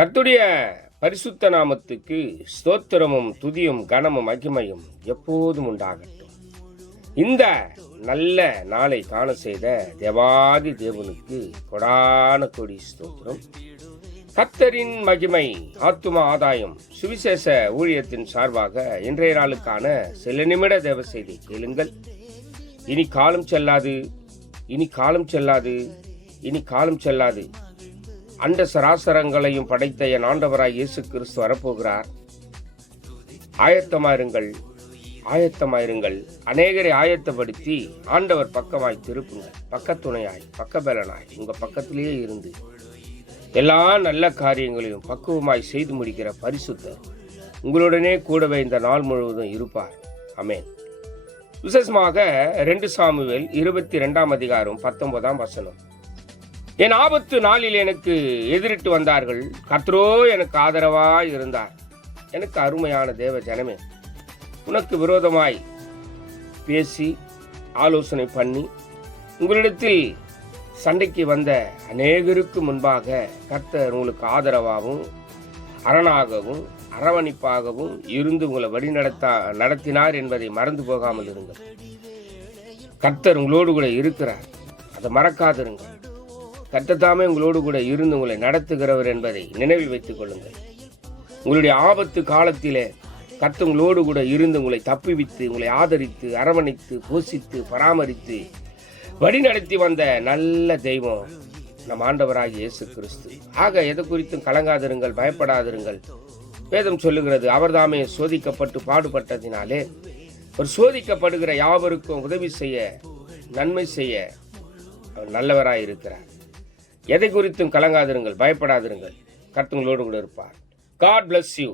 கர்த்தருடைய பரிசுத்த நாமத்துக்கு ஸ்தோத்திரமும் துதியும் கனமும் மகிமையும் எப்போதும் உண்டாகட்டும். இந்த நல்ல நாளை காண செய்த தேவாதி தேவனுக்கு கொடான கொடி ஸ்தோத்திரம். கர்த்தரின் மகிமை ஆத்தும ஆதாயம் சுவிசேஷ ஊழியத்தின் சார்பாக இன்றைய நாளுக்கான சில நிமிட தேவ செய்தி கேளுங்கள். இனி காலம் செல்லாது, இனி காலம் செல்லாது, இனி காலம் செல்லாது. அண்ட சராசரங்களையும் படைத்த என் ஆண்டவராய் இயேசு கிறிஸ்து வரப்போகிறார். ஆயத்தமாயிருங்கள், ஆயத்தமாயிருங்கள். அநேகரை ஆயத்தப்படுத்தி ஆண்டவர் பக்கமாய் திருப்புங்கள். பக்கத்துணையாய், பக்கபலனாய் உங்க பக்கத்திலேயே இருந்து எல்லா நல்ல காரியங்களையும் பக்குவமாய் செய்து முடிக்கிற பரிசுத்தர் உங்களுடனே கூடவே இந்த நாள் முழுவதும் இருப்பார். ஆமென். விசேஷமாக 2 சாமுவேல் 22 அதிகாரம் 19 வசனம். என் ஆபத்து நாளில் எனக்கு எதிரிட்டு வந்தார்கள், கர்த்தரோ எனக்கு ஆதரவாய் இருந்தார். எனக்கு அருமையான தேவ ஜனமே, உனக்கு விரோதமாய் பேசி ஆலோசனை பண்ணி உங்களிடத்தில் சண்டைக்கு வந்த அநேகருக்கு முன்பாக கர்த்தர் உங்களுக்கு ஆதரவாகவும் அரணாகவும் அரவணைப்பாகவும் இருந்து உங்களை நடத்தினார் என்பதை மறந்து போகாமல் இருங்கள். கர்த்தர் உங்களோடு கூட இருக்கிறார், அதை மறக்காதிருங்கள். கர்த்தர் உங்களோடு கூட இருந்து உங்களை நடத்துகிறவர் என்பதை நினைவில் வைத்துக் கொள்ளுங்கள். உங்களுடைய ஆபத்து காலத்திலே கர்த்தர் உங்களோடு கூட இருந்து உங்களை தப்புவித்து உங்களை ஆதரித்து அரவணைத்து போஷித்து பராமரித்து வழிநடத்தி வந்த நல்ல தெய்வம் நம் ஆண்டவராகிய இயேசு கிறிஸ்து. ஆக எதை குறித்தும் கலங்காதிருங்கள், பயப்படாதிருங்கள். வேதம் சொல்லுகிறது, அவர்தாமே சோதிக்கப்பட்டு பாடுபட்டதினாலே ஒரு சோதிக்கப்படுகிற யாவருக்கும் உதவி செய்ய நன்மை செய்ய அவர் நல்லவராய் இருக்கிறார். எதை குறித்தும் கலங்காதிருங்கள், பயப்படாதிருங்கள். கர்த்தர் உங்களோடு கூட இருப்பார். God bless you.